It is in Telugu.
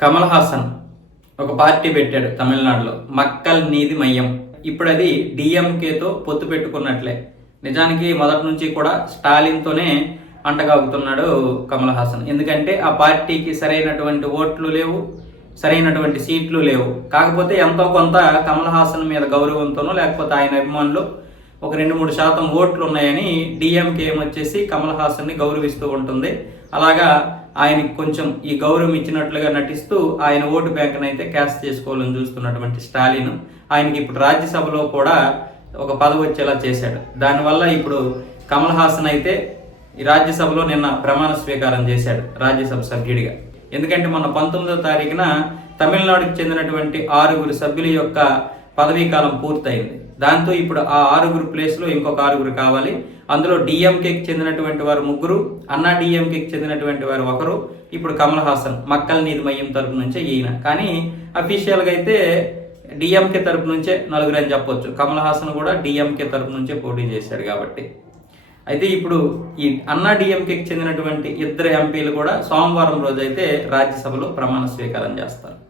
కమల్ హాసన్ ఒక పార్టీ పెట్టాడు తమిళనాడులో, మక్కల్ నీది మయ్యం. ఇప్పుడు అది డిఎంకేతో పొత్తు పెట్టుకున్నట్లే. నిజానికి మొదటి నుంచి కూడా స్టాలిన్తోనే అంటగాగుతున్నాడు కమల్ హాసన్. ఎందుకంటే ఆ పార్టీకి సరైనటువంటి ఓట్లు లేవు, సరైనటువంటి సీట్లు లేవు. కాకపోతే ఎంతో కొంత కమల్ హాసన్ మీద గౌరవంతోనో లేకపోతే ఆయన అభిమానులు ఒక 2-3% ఓట్లు ఉన్నాయని డిఎంకే వచ్చేసి కమల్ హాసన్ని గౌరవిస్తూ ఉంటుంది. అలాగా ఆయనకి కొంచెం ఈ గౌరవం ఇచ్చినట్లుగా నటిస్తూ ఆయన ఓటు బ్యాంకును అయితే క్యాష్ చేసుకోవాలని చూస్తున్నటువంటి స్టాలిన్ ఆయనకి ఇప్పుడు రాజ్యసభలో కూడా ఒక పదవి వచ్చేలా చేశాడు. దానివల్ల ఇప్పుడు కమల్ హాసన్ అయితే ఈ రాజ్యసభలో నిన్న ప్రమాణ స్వీకారం చేశాడు రాజ్యసభ సభ్యుడిగా. ఎందుకంటే మొన్న 19వ తారీఖున తమిళనాడుకు చెందినటువంటి 6 సభ్యుల యొక్క పదవీ కాలం పూర్తయింది. దాంతో ఇప్పుడు ఆ 6 ప్లేస్లో ఇంకొక 6 కావాలి. అందులో డిఎంకేకి చెందినటువంటి వారు 3, అన్నా డిఎంకేకి చెందినటువంటి వారు 1, ఇప్పుడు కమల్ హాసన్ మక్కల్ నీది మయ్యం తరపు నుంచే ఈయన. కానీ అఫీషియల్గా అయితే డిఎంకే తరపు నుంచే 4 అని చెప్పొచ్చు. కమల్ హాసన్ కూడా డిఎంకే తరపు నుంచే పోటీ చేశాడు కాబట్టి. అయితే ఇప్పుడు ఈ అన్నా డిఎంకేకి చెందినటువంటి 2 ఎంపీలు కూడా సోమవారం రోజు అయితే రాజ్యసభలో ప్రమాణ స్వీకారం చేస్తారు.